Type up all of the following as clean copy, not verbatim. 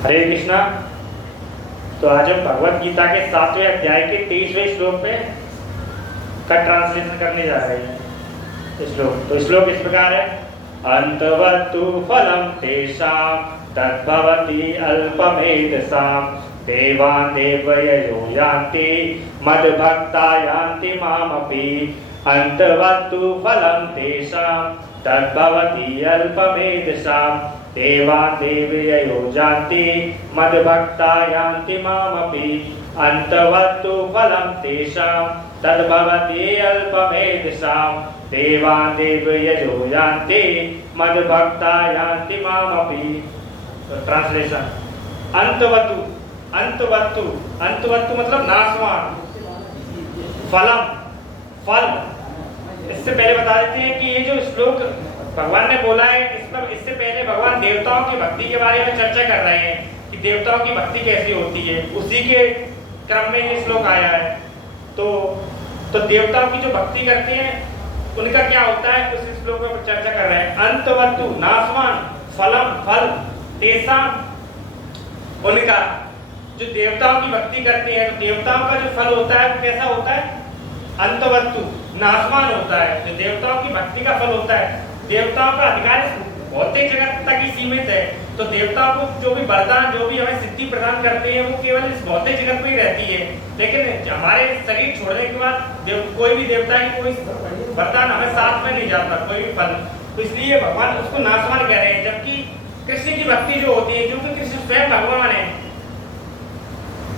हरे कृष्णा। तो आज हम भगवत गीता के 7वें अध्याय के 23वें श्लोक पे का ट्रांसलेशन करने जा रहे हैं। श्लोक इस प्रकार है। अंतवत्तु फलम तेषां तद्भवति अल्पमेधसां देवान् देवययो यान्ति मद्भक्ता यान्ति मामपि। अंतवत्तु फलम तेषां तद्भवति अल्पमेधसां देवान् देवययो यान्ति मद्भक्ता यान्ति मामपि। अंतवत्तु फलं तेषां तद्भवति अल्पमेधसां देवान् देवययो यान्ति मद्भक्ता यान्ति मामपि। ट्रांसलेशन। अंतवत्तु अंतवत्तु अंतवत्तु मतलब नाशवान, फलम फल। इससे पहले बता देते हैं कि ये जो श्लोक भगवान ने बोला है, इससे पहले भगवान देवताओं की भक्ति के बारे में चर्चा कर रहे हैं कि देवताओं की भक्ति कैसी होती है। उसी के क्रम में ये श्लोक आया है। तो देवताओं की जो भक्ति करते हैं उनका क्या होता है, उस श्लोक में चर्चा कर रहे हैं। अंतवत्तु नाशवान, फलम फल, तेषां उनका जो देवताओं की भक्ति करते हैं, तो देवताओं का जो फल होता है वो कैसा होता है? अंतवत्तु नाशवान होता है। जो देवताओं की भक्ति का फल होता है, देवताओं का अधिकार भौतिक जगत तक ही सीमित है। तो देवताओं को जो भी वरदान, जो भी हमें सिद्धि प्रदान करते हैं, वो केवल इस भौतिक जगत में ही रहती है। लेकिन हमारे शरीर छोड़ने के बाद कोई भी देवता की कोई वरदान हमें साथ में नहीं जाता, कोई भी फल। तो इसलिए भगवान उसको नाशवान कह रहे हैं। जबकि कृष्ण की भक्ति जो होती है, क्योंकि कृष्ण स्वयं भगवान है,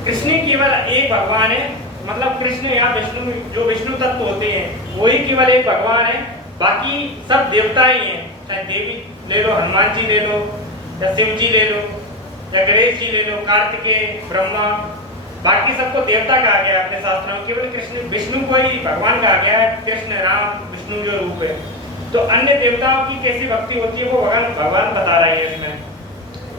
कृष्ण केवल एक भगवान है। मतलब कृष्ण या विष्णु, जो विष्णु तत्व होते हैं वही केवल एक भगवान है, बाकी सब देवता ही हैं। चाहे देवी ले लो, हनुमान जी ले लो, या शिव जी ले लो, या गणेश जी ले लो, कार्तिकेय, ब्रह्मा, बाकी सबको देवता कहा गया है अपने शास्त्रों में। केवल कृष्ण विष्णु को ही भगवान कहा गया है। कृष्ण राम विष्णु जो रूप है। तो अन्य देवताओं की कैसी भक्ति होती है वो भगवान बता रहे हैं इसमें।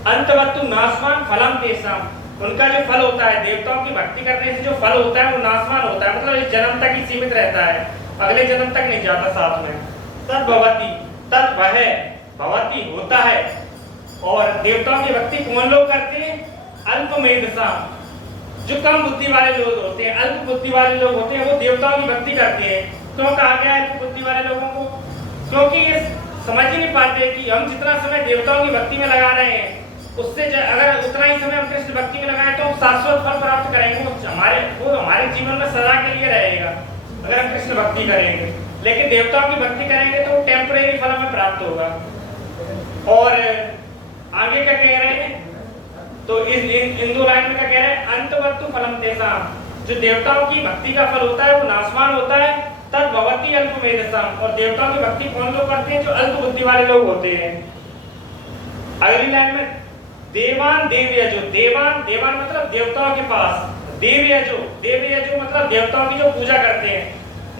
अंतवत्तु नाशवान फलम तेषां, उनका जो फल होता है, देवताओं की भक्ति करने से जो फल होता है वो नाशवान होता है। मतलब इस जन्म तक ही सीमित रहता है, अगले जन्म तक नहीं जाता साथ में। तद्भवति, तद वह भवति होता है। और देवताओं की भक्ति कौन लोग करते हैं? अल्पमेधसां, जो कम बुद्धि वाले लोग होते हैं, अल्प बुद्धि वाले लोग होते हैं, वो देवताओं की भक्ति करते हैं। क्यों कहा गया है अल्प बुद्धि वाले लोगों को? क्योंकि ये समझ ही नहीं पाते कि हम जितना समय देवताओं की भक्ति में लगा रहे हैं, उससे अगर उतना ही समय हम कृष्ण भक्ति में लगाएं तो हम शाश्वत फल प्राप्त करेंगे। वो हमारे जीवन में सदा के लिए रहेगा अगर हम कृष्ण भक्ति करेंगे। लेकिन देवताओं की भक्ति करेंगे तो टेम्परेरी फल हमें प्राप्त होगा। और आगे क्या कह रहे हैं? तो इन दो लाइन में क्या कह रहे हैं? अंतवत्तु फलम तेषां, जो देवताओं की भक्ति का फल होता है वो नाशवान होता है। तद्भवति अल्पमेधसां, और देवताओं की भक्ति कौन लोग करते हैं? जो अल्प बुद्धि वाले लोग होते हैं। अगली लाइन में देवान देवयजो, देवान देवान मतलब देवताओं के पास, देवयजो देवयजो मतलब देवताओं की जो पूजा करते हैं,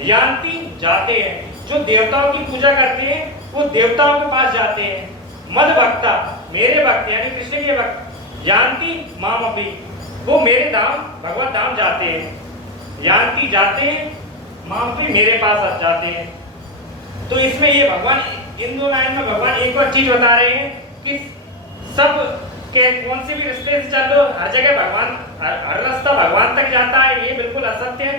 यान्ति जाते हैं। जो देवताओं की पूजा करते हैं वो देवताओं के पास जाते हैं। मद भक्ता मेरे भक्त यानी कृष्ण के भक्त, यान्ति मामपि वो मेरे धाम भगवत धाम जाते हैं। यान्ति जाते हैं, मामपि मेरे पास जाते हैं। तो इसमें ये भगवान इन दो लाइन में भगवान एक और चीज बता रहे हैं कि सब के कौन से भी रास्ते से चल लो, हर जगह भगवान, हर रास्ता भगवान तक जाता है, ये बिल्कुल असत्य है।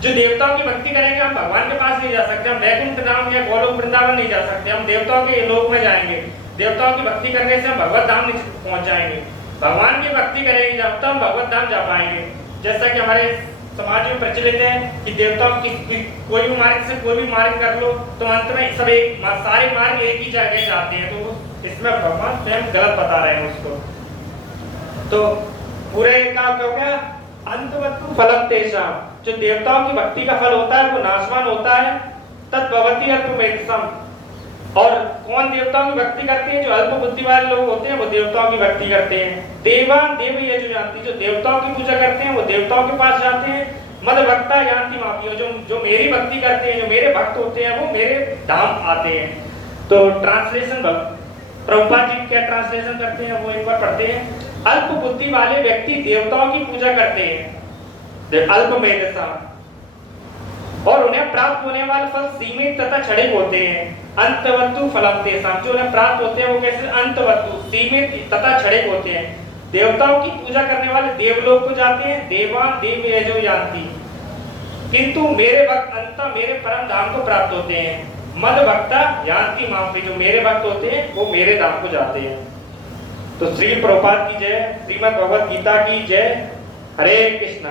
जो देवताओं की भक्ति करेंगे हम भगवान के पास नहीं जा सकते, हम वैकुंठ धाम या गोलोक वृंदावन नहीं जा सकते, हम देवताओं के लोक में जाएंगे। देवताओं की भक्ति करने से हम भगवत धाम नहीं पहुंच जाएंगे। भगवान की भक्ति करेंगे जब तक हम भगवत धाम जा पाएंगे। जैसा कि हमारे समाज में प्रचलित है कि देवताओं की कोई भी मार्ग से कोई भी मार्ग कर लो तो अंत में सब एक सारे मार्ग एक ही जगह जाते हैं। तो इसमें भगवान स्वयं गलत बता रहे हैं उसको। तो पूरे का क्या हो गया? अंतवत्तु फलम तेषां, जो देवताओं की भक्ति का फल होता है वो नाशवान होता है। तद्भवति अल्पमेधसां, और कौन देवताओं की भक्ति करते हैं? जो अल्प बुद्धि वाले लोग होते हैं वो देवताओं की भक्ति करते हैं। देवान देवयजो यान्ति, जो देवताओं की पूजा करते हैं वो देवताओं के पास जाते हैं। मद भक्ता यान्ति मामपि, जो मेरी भक्ति करते हैं, जो मेरे भक्त होते हैं वो मेरे धाम आते हैं। तो ट्रांसलेशन प्रभुपाद जी क्या ट्रांसलेशन करते हैं वो एक बार पढ़ते हैं। अल्प बुद्धि वाले व्यक्ति देवताओं की पूजा करते हैं, अल्पमेधसां, और उन्हें प्राप्त होने वाले फल सीमित तथा क्षणिक होते हैं। अंतवत्तु फलम तेषां, जो उन्हें प्राप्त होते हैं वो कैसे? अंतवत्तु सीमित तथा क्षणिक होते हैं। देवताओं की पूजा करने वाले देवलोक को जाते हैं, देवान देव यजो यान्ति, किंतु मेरे भक्त अंततः मेरे परम धाम को प्राप्त होते हैं। मद भक्ता यान्ति माम, जो मेरे भक्त होते हैं वो मेरे धाम को जाते हैं। तो श्री प्रभुपाद की जय, श्रीमद् भगवद गीता की जय। हरे कृष्णा।